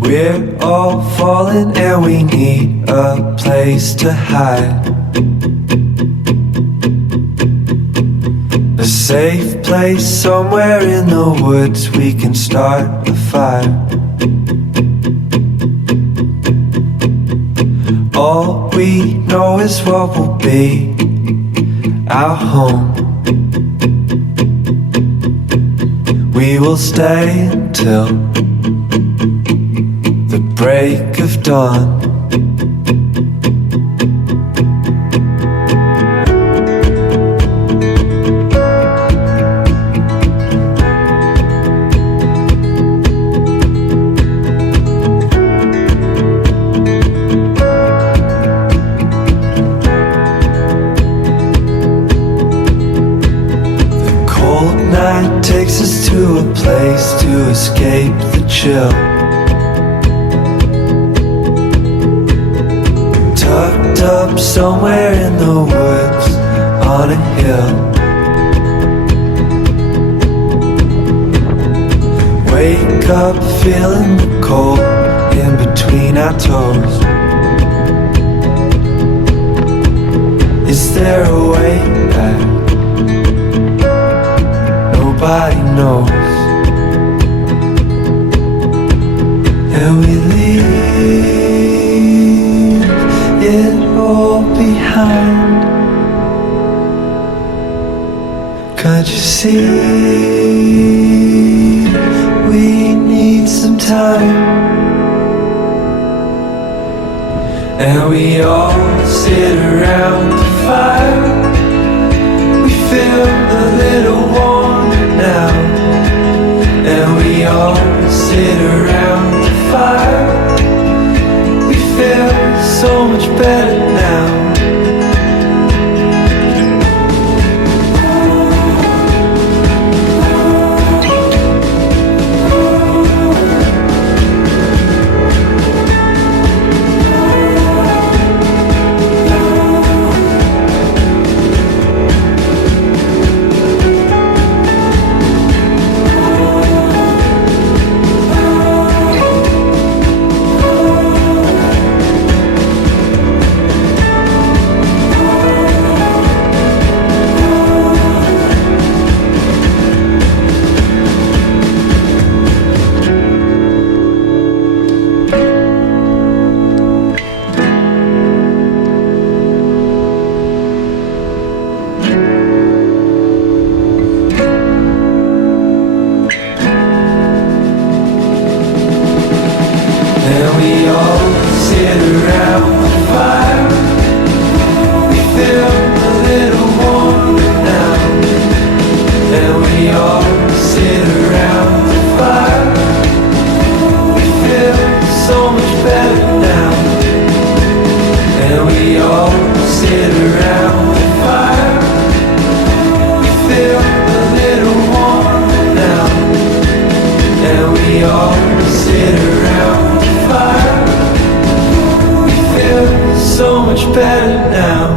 We're all falling and we need a place to hide. A safe place somewhere in the woods we can start a fire. All we know is what will be our home. We will stay until the break of dawn. The cold night takes us to a place to escape the chill. Tucked up somewhere in the woods on a hill. Wake up feeling the cold in between our toes. Is there a way back? Nobody knows. And we leave it all behind. Can't you see? We need some time. And we all sit around the fire. We feel a little warmer now. And we all sit around the fire. We feel so much better now. And we all sit around the fire. We feel a little warmer now. And we all sit around the fire. We feel so much better now. And we all sit around the fire. We feel a little warmer now. And we all sit around the fire. We feel so much better now.